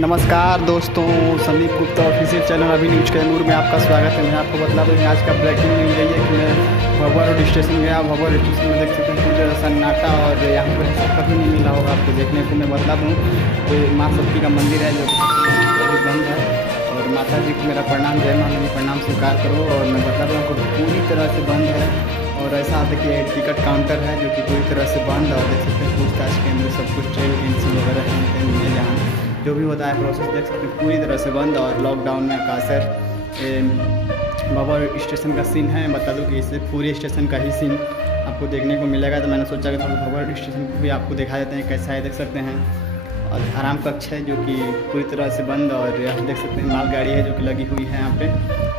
नमस्कार दोस्तों, Sandeep Gupta official channel अभी न्यूज कैमूर में आपका स्वागत है। मैं आपको बता दूं कि आज का ब्रेकिंग न्यूज यही है कि मैं भभुआ रोड स्टेशन गया। भभुआ रोड स्टेशन में देख सकते हैं पूरी तरह सन्नाटा और यहाँ पर कभी नहीं मिला होगा आपको देखने को। मैं बता दूँ तो माँ शक्ति का मंदिर है जो अभी बंद है। और माता जी को मेरा प्रणाम, जय माँ मेरी प्रणाम स्वीकार करो। और मैं बता दूँ आपको पूरी तरह से बंद है। और ऐसा देखिए टिकट काउंटर है जो कि पूरी तरह से बंद। और देख सकते हैं पूछताछ के अंदर सब कुछ ट्रेन कैंसिल वगैरह है जहाँ जो भी होता है प्रोसेस देख सकते हैं पूरी तरह से बंद। और लॉकडाउन में कासर भभुआ स्टेशन का सीन है। बता दूं कि इससे पूरे स्टेशन का ही सीन आपको देखने को मिलेगा। तो मैंने सोचा कि थोड़ा भभुआ स्टेशन को भी आपको दिखा देते हैं कैसा है। देख सकते हैं और आराम कक्ष है जो कि पूरी तरह से बंद। और यहाँ देख सकते हैं मालगाड़ी है जो कि लगी हुई है यहाँ पे।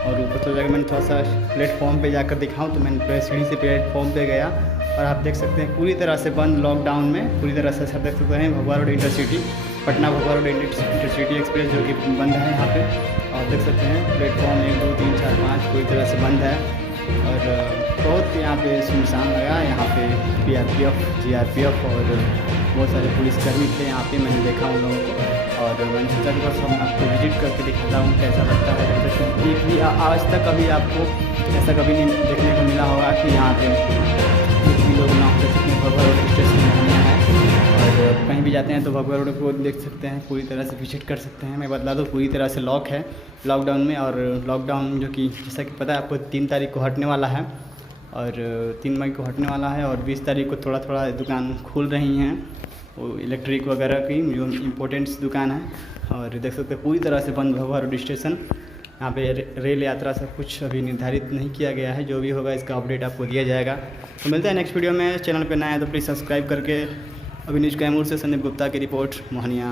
और ऊपर तो जगह मैंने थोड़ा सा प्लेटफॉर्म पे जाकर दिखाऊँ तो मैंने सीढ़ी से प्लेटफॉर्म पे गया और आप देख सकते हैं पूरी तरह से बंद लॉकडाउन में पूरी तरह से। सब देख सकते हैं Bhabhua road intercity Patna Bhabhua road intercity express जो कि बंद है यहाँ पे। और देख सकते हैं प्लेटफॉर्म 1 2 3 4 5 पूरी तरह से बंद है। और बहुत यहाँ पे सुनसान लगा। यहाँ पे PRPF GRPF और बहुत सारे पुलिसकर्मी थे यहाँ पे। मैंने देखा उन लोगों को और मैंने सोचा कि बस हम आपको विजिट करके दिखाता हूँ कैसा लगता है। एक भी आज तक अभी आपको ऐसा कभी नहीं देखने को मिला होगा कि यहाँ पे एक भी लोग ना हो सकते। भभुआ रोड स्टेशन में आया है और कहीं भी जाते हैं तो भभुआ रोड को देख सकते हैं, पूरी तरह से विजिट कर सकते हैं। मैं बता दूँ पूरी तरह से लॉक है लॉकडाउन में। और लॉकडाउन जो कि जैसा कि पता है आपको 3 तारीख को हटने वाला है और 3 मई को हटने वाला है। और 20 तारीख को थोड़ा थोड़ा दुकान खुल रही हैं वो इलेक्ट्रिक वगैरह की जो इम्पोर्टेंट्स दुकान है। और देख सकते हैं पूरी तरह से बंद भभुआ रोड स्टेशन। यहाँ पे रेल यात्रा सब कुछ अभी निर्धारित नहीं किया गया है। जो भी होगा इसका अपडेट आपको दिया जाएगा। तो मिलते हैं नेक्स्ट वीडियो में। चैनल पे नया है तो प्लीज़ सब्सक्राइब करके। अभी न्यूज कैमूर से संदीप गुप्ता की रिपोर्ट मोहनिया।